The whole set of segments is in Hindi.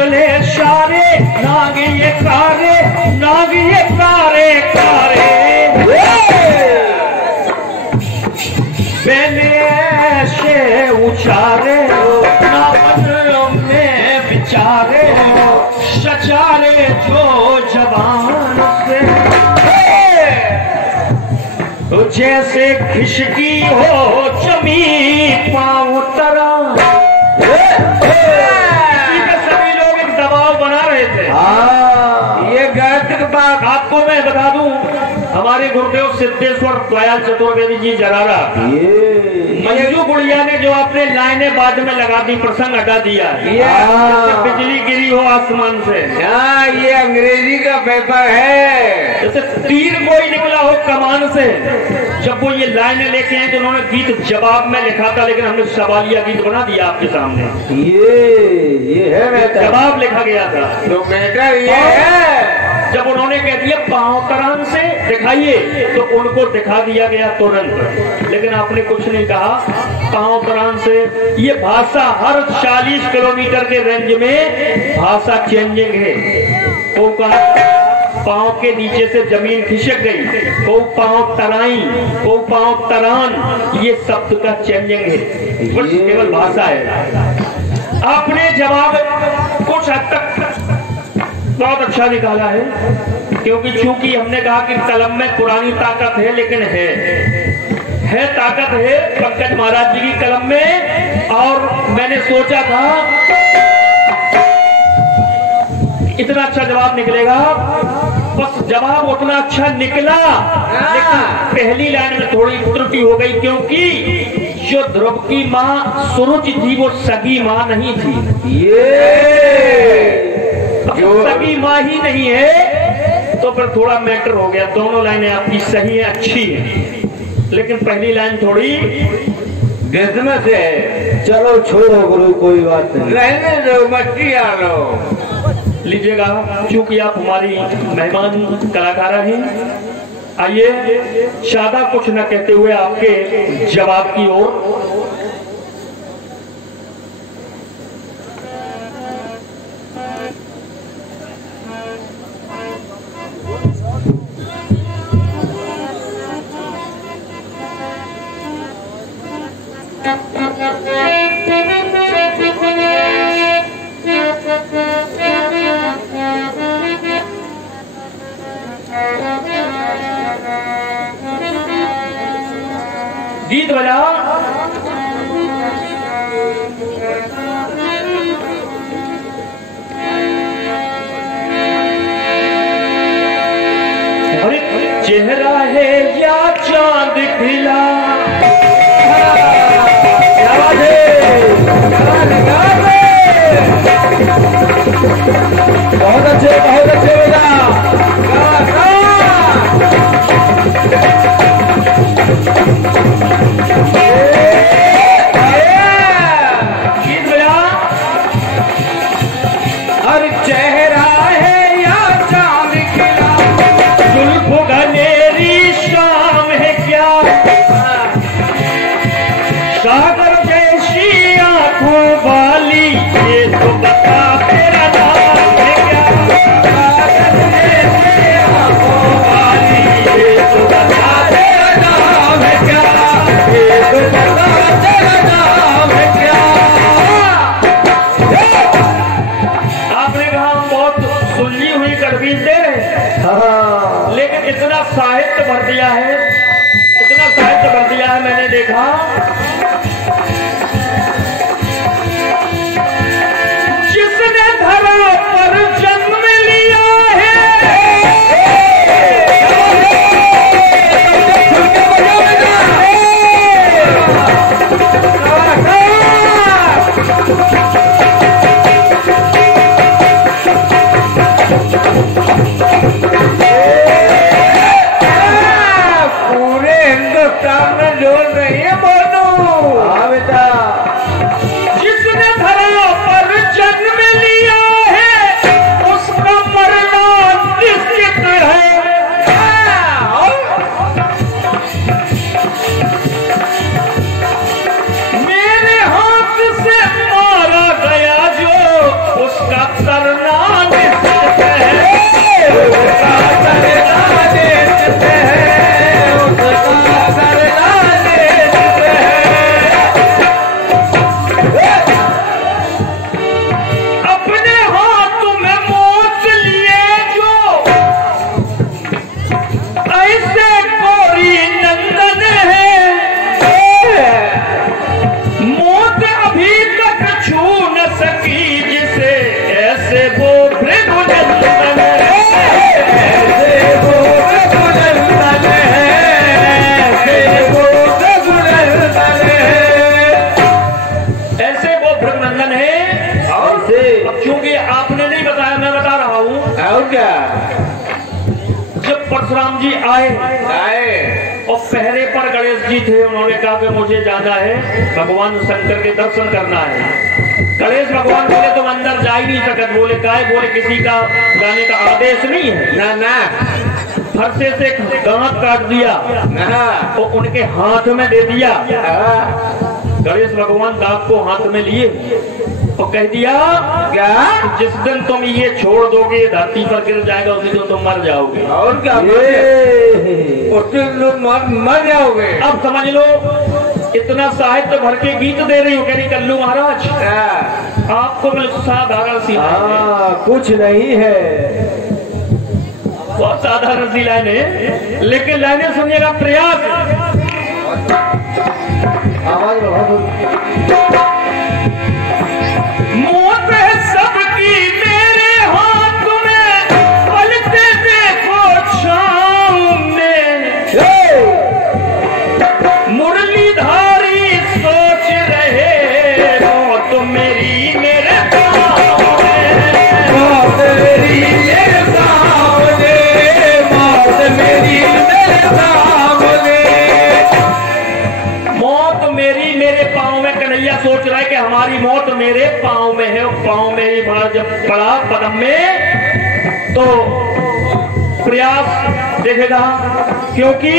फसले सारे नाग ये कारे कारे मैंने ऐसे उचारे ना बदलों में बिचारे सचारे जो जबान से तो जैसे खिसकी हो जमी पाँव तरा। सभी लोग एक दबाव बना रहे थे। ये गायत्री बात आपको मैं बता दूं, हमारे गुरुदेव सिद्धेश्वर दयाल चतुर्वेदी जी जरारा मंजू गुड़िया ने जो अपने लाइनें बाद में लगा दी, प्रसंग हटा दिया, बिजली गिरी हो आसमान से। ये अंग्रेजी का पेपर है। जैसे तीर कोई निकला हो कमान से। जब वो ये लाइनें लेके आए तो उन्होंने गीत जवाब में लिखा था, लेकिन हमने सवालिया गीत बना दिया आपके सामने। ये है जवाब लिखा गया था। तो बेटा ये है, जब उन्होंने कह दिया पांव तरान से दिखाइए तो उनको दिखा दिया गया तुरंत, लेकिन आपने कुछ नहीं कहा पांव तरान से। ये भाषा हर 40 किलोमीटर के रेंज में भाषा चेंजिंग है। को पांव के नीचे से जमीन खिसक गई, को पांव तराई, को पांव तरान, ये शब्द का चेंजिंग है, बस केवल भाषा है। आपने जवाब कुछ हद तक बहुत अच्छा निकाला है, क्योंकि चूंकि हमने कहा कि कलम में पुरानी ताकत है, लेकिन है ताकत है पंकज महाराज जी की कलम में। और मैंने सोचा था इतना अच्छा जवाब निकलेगा, बस जवाब उतना अच्छा निकला, लेकिन पहली लाइन में थोड़ी त्रुटि हो गई, क्योंकि जो ध्रुव की माँ सुरुचि थी वो सगी माँ नहीं थी। सगी माँ ही नहीं है तो फिर थोड़ा मैटर हो गया। दोनों लाइनें आपकी सही है, अच्छी है, लेकिन पहली लाइन थोड़ी बिजनेस है। चलो छोड़ो गुरु, कोई बात नहीं, रहने दो, मस्ती आ लो। लीजिएगा, चूंकि आप हमारी मेहमान कलाकार हैं, आइए ज्यादा कुछ न कहते हुए आपके जवाब की ओर। गीत बजा। अरे चेहरा है या चांद खिला, क्या बात है, बहुत अच्छे बेटा। गीत बजा। हर चेहरा है या चांद खिला, जुल्फ घनेरी शाम है क्या, सागर जैसी आंखों वाली, ये तो बता तेरा नाम है क्या, सागर जैसी आंखों वाली, ये तो बता तेरा नाम है क्या, ये तो बता तेरा नाम है क्या। आपने कहा हम बहुत सुलझी हुई कड़वी से, लेकिन इतना साहित्य भर दिया है, इतना साहित्य भर दिया है, मैंने देखा जिसने धरा पर जन्म लिया है, पूरे हिंदुस्तान में जोर नहीं है मोनू। हाँ बेटा, परशुराम जी आए और पहरे पर गणेश जी थे। उन्होंने कहा कि मुझे जाना है, भगवान शंकर के दर्शन करना है। गणेश भगवान बोले तुम अंदर जा ही नहीं सकत। बोले काय? बोले किसी का जाने का आदेश नहीं है। ना ना फरसे से दांत काट दिया और उनके हाथ में दे दिया। गणेश भगवान दांत को हाथ में लिए और कह दिया क्या? जिस दिन तुम ये छोड़ दोगे धरती पर गिर जाएगा, उसी दिन तुम मर जाओगे। और क्या? उस दिन मर जाओगे। अब समझ लो, इतना साहित्य भर के गीत दे रही हो। कह रही कल्लू महाराज आपको बिल्कुल साधारण सी कुछ नहीं है, बहुत साधारण सी लाइन है, लेकिन लाइनें सुनिएगा। प्रयास आवाज मौत है सबकी मेरे हाथ में, पलते देखो छाँव में, मुरलीधारी सोच रहे मौत मेरी मेरे सामने, मौत मेरी मेरे सामने, मौत मेरी मेरे सामने, मौत मेरी मेरे पाँव में। कन्हैया सोच रहा है कि हमारी मौत मेरे पाँव में है। और पाँव में ही बड़ा जब पड़ा पदम में तो प्रयास देखेगा, क्योंकि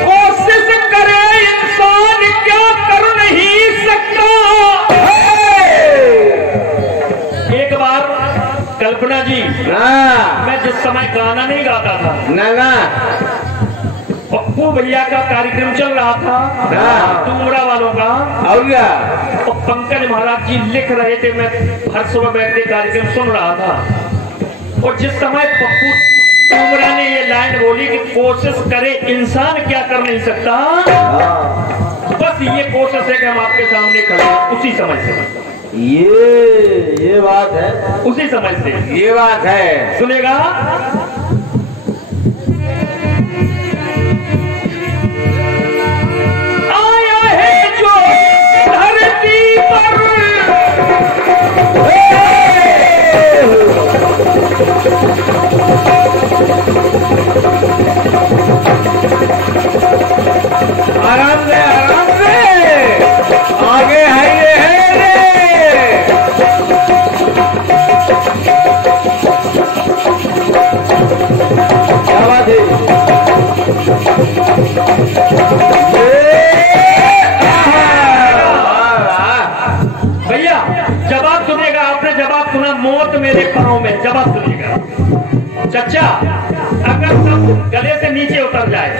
कोशिश करे इंसान क्या कर नहीं सकता। एक बार कल्पना जी, मैं जिस समय गाना नहीं गाता था, ना पप्पू भैया का कार्यक्रम चल रहा था डूमरा वालों का, और क्या? और पंकज महाराज जी लिख रहे थे, मैं हर सुबह बैठ के कार्यक्रम सुन रहा था। और जिस समय पप्पू डूमरा ने ये लाइन बोली कि कोशिश करे इंसान क्या कर नहीं सकता, बस ये कोशिश है कि हम आपके सामने खड़े हैं। उसी समय से ये बात है, उसी समय से ये बात है। सुनेगा। आया है जो धरती पर, आराम से आगे है ये है क्या बात है? भैया जवाब सुनेगा। आपने जवाब सुना, मौत मेरे पाँव में। जवाब सुनेगा चचा, अगर सब गले से नीचे उतर जाए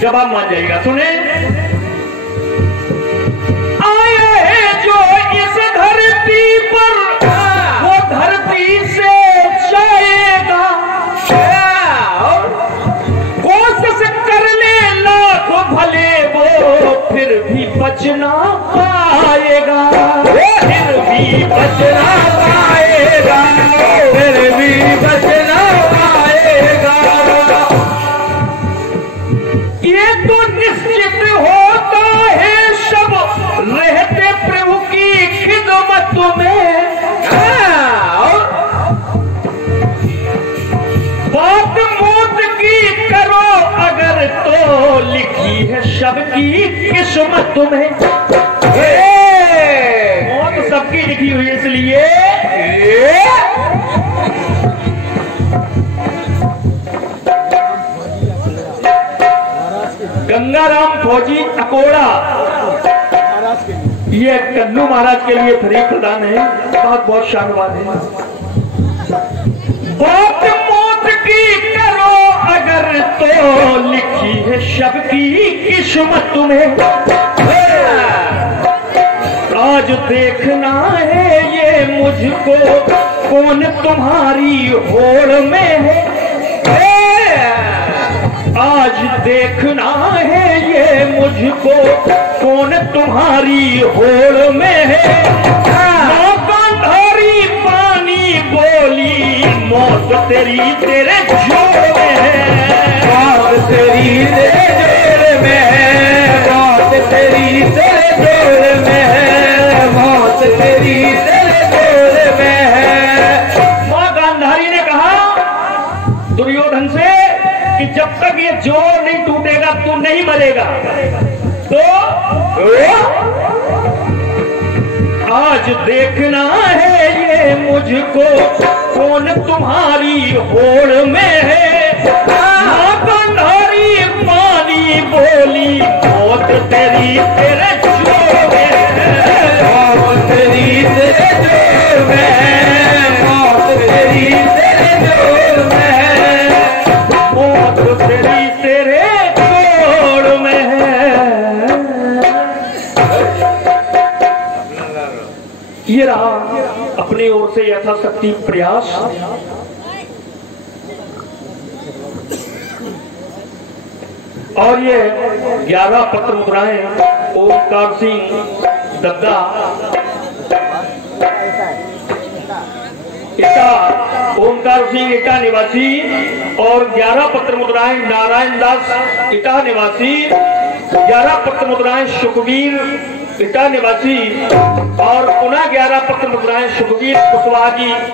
जवाब मान जाएगा। सुने। आया है जो इस धरती पर, वो धरती से जाएगा। कोशिश कर ले लाखों भले, वो फिर भी बचना पाएगा, फिर भी बचना पाएगा, फिर भी बचना पाएगा। ये तो निश्चित होता है सब रहते प्रभु की खिदमत में। बात मौत की करो अगर तो लिखी है सबकी किस्मत में। मौत सबकी लिखी हुई है, इसलिए गंगाराम फौजी अकोड़ा, ये कल्लू महाराज के लिए फ्री प्रदान है। बहुत बहुत शानवार है। बात मौत की करो अगर तो लिखी है सबकी किस्मत में। आज देखना है ये मुझको कौन तुम्हारी होड़ में है। आज देखना है ये मुझको कौन तुम्हारी होड़ में है। गांधारी पानी बोली मौत तेरी तेरे जोड़ में है। मौत तेरी तेरे जोड़ में है, मौत तेरी तेरे जोड़ में है, मौत तेरी तेरे जोड़ में है। करेगा तू नहीं मरेगा। तो आज देखना है ये मुझको कौन तुम्हारी होड़ में है। माँ गंधारी पानी बोली मौत तेरी तेरे जोड़ में है। मौत तेरी तेरे जोड़ में है। मौत तेरी तेरे जोड़ में है। मौत तेरी तेरे जोड़ में है। ये रहा अपनी ओर से यथाशक्ति प्रयास। और ये 11 पत्र मुद्राएं ओमकार सिंह दद्दा इटा, ओमकार सिंह इटा निवासी, और 11 पत्र मुद्राएं नारायण दास इटा निवासी, 11 पत्र मुद्राएं सुखबीर इटा निवासी, और पुनः 11 पत्र मुद्राएं सुखबीर कुशवाहा जी